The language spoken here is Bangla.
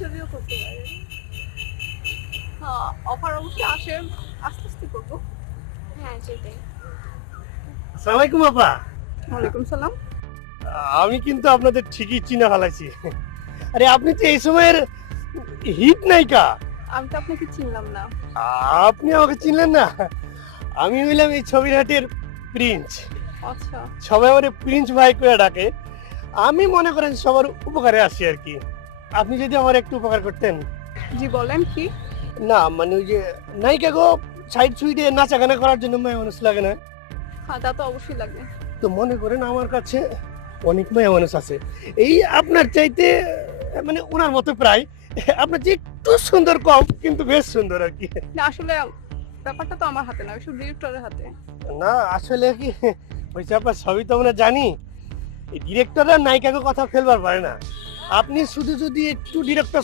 ছবিও করতে পারেন। হ্যাঁ, অফার অবশ্যই আসে, আস্তে আস্তে করবো। হ্যাঁ, সেটাই। আসসালামু আলাইকুম আপা। ওয়ালাইকুম সালাম। আমি কিন্তু আপনাদের ঠিকই চিনে ফেলাইছি। আরে আপনি তো এই সময়ের হিট নায়িকা। আমি তো আপনাকে চিনলাম না। আপনি আমাকে চিনলেন না? আমি হইলাম এই ছবির হাটের প্রিন্স। আচ্ছা, সবাই আমার প্রিন্স ভাই করে ডাকে। আমি মনে করেন সবার উপকারে আসি আর কি। আপনি যদি আমার একটু উপকার করতেন। জি বলেন কি? না মানে ওই যে নায়িকা গো সাইড সুইডে নাচা গানা করার জন্য মেয়ে মানুষ লাগে না? হ্যাঁ, তা তো অবশ্যই লাগবে। তো মনে করেন আমার কাছে অনেক মেয়ে মানুষ আছে এই আপনার চাইতে মানে ওনার মতো প্রায় আপনার যে একটু সুন্দর কম কিন্তু বেশ সুন্দর আর কি। না আসলে ব্যাপারটা তো আমার হাতে না, ওইসব ডিরেক্টরের হাতে। না আসলে কি হয়েছে আপনার সবই তো আমরা জানি, এই ডিরেক্টররা নায়িকাকে কথা ফেলবার পারে না। আপনি শুধু যদি একটু ডিরেক্টর